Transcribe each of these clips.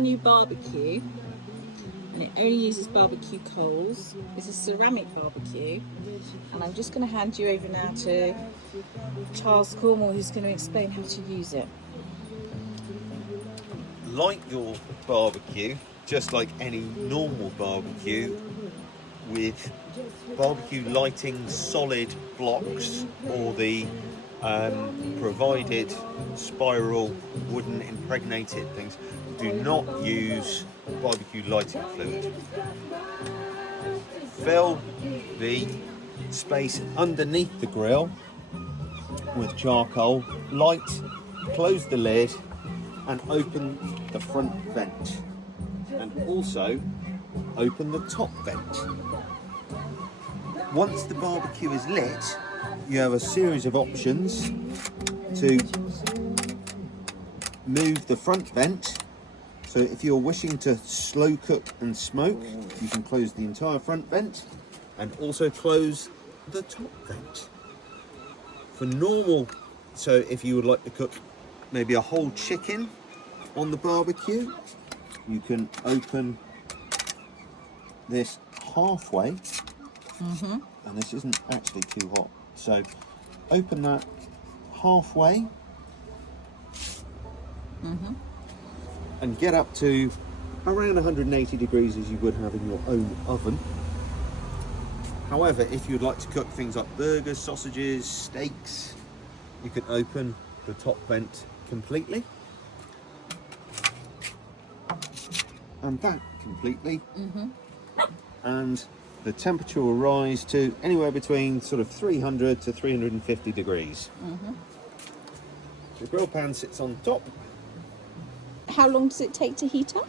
brand new barbecue, and it only uses barbecue coals. It's a ceramic barbecue, and I'm just going to hand you over now to Charles Cornwall, who's going to explain how to use it. Light your barbecue just like any normal barbecue with barbecue lighting solid blocks or the provided spiral wooden impregnated things. Do not use barbecue lighting fluid. Fill the space underneath the grill with charcoal, light, close the lid and open the front vent, and also open the top vent. Once the barbecue is lit, you have a series of options to move the front vent. So if you're wishing to slow cook and smoke, you can close the entire front vent and also close the top vent. For normal, so if you would like to cook maybe a whole chicken on the barbecue, you can open this halfway, and this isn't actually too hot, so open that halfway and get up to around 180 degrees as you would have in your own oven. However, if you'd like to cook things like burgers, sausages, steaks, you can open the top vent completely and that completely, and the temperature will rise to anywhere between sort of 300 to 350 degrees. The grill pan sits on top. How long does it take to heat up?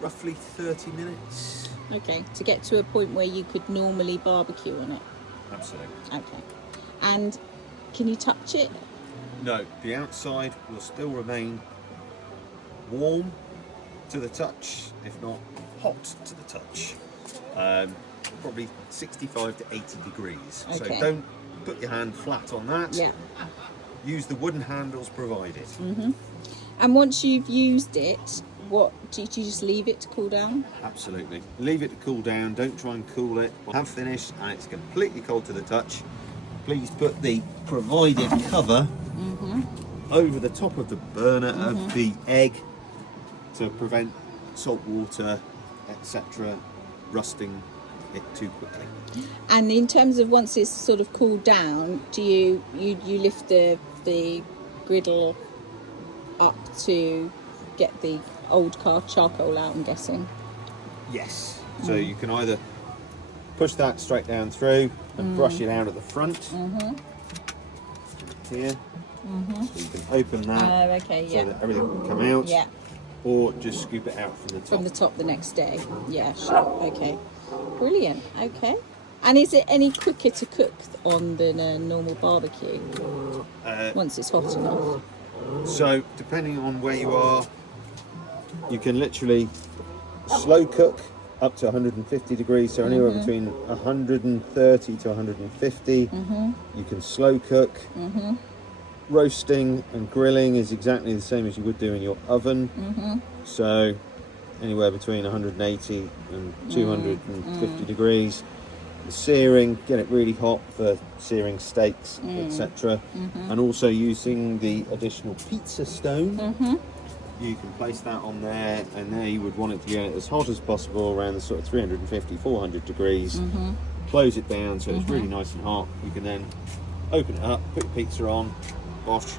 Roughly 30 minutes. Okay, to get to a point where you could normally barbecue on it. Absolutely. Okay. And can you touch it? No, the outside will still remain warm to the touch, if not hot to the touch. Probably 65 to 80 degrees. Okay. So don't put your hand flat on that. Yeah. Use the wooden handles provided. And once you've used it, what do you just leave it to cool down? Absolutely. Leave it to cool down. Don't try and cool it. Have finished and it's completely cold to the touch. Please put the provided cover over the top of the burner of the egg to prevent salt water, etc., rusting it too quickly. And in terms of once it's sort of cooled down, do you lift the griddle up to get the old charcoal out, I'm guessing? Yes. So you can either push that straight down through and brush it out at the front here. So you can open that so that everything can come out. Yeah. Or just scoop it out from the top. From the top the next day. Yeah, sure. Okay. Brilliant. Okay. And is it any quicker to cook on than a normal barbecue once it's hot enough? So depending on where you are, you can literally slow cook up to 150 degrees, so anywhere between 130 to 150. You can slow cook. Roasting and grilling is exactly the same as you would do in your oven. So anywhere between 180 and 250 degrees. The searing, get it really hot for searing steaks, etc. And also using the additional pizza stone, you can place that on there, and there you would want it to get as hot as possible, around the sort of 350, 400 degrees. Close it down so it's really nice and hot. You can then open it up, put your pizza on, wash.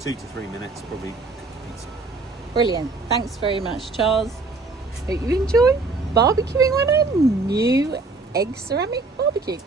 2 to 3 minutes, probably cook pizza. Brilliant. Thanks very much, Charles. Hope you enjoy barbecuing on a new egg ceramic barbecue.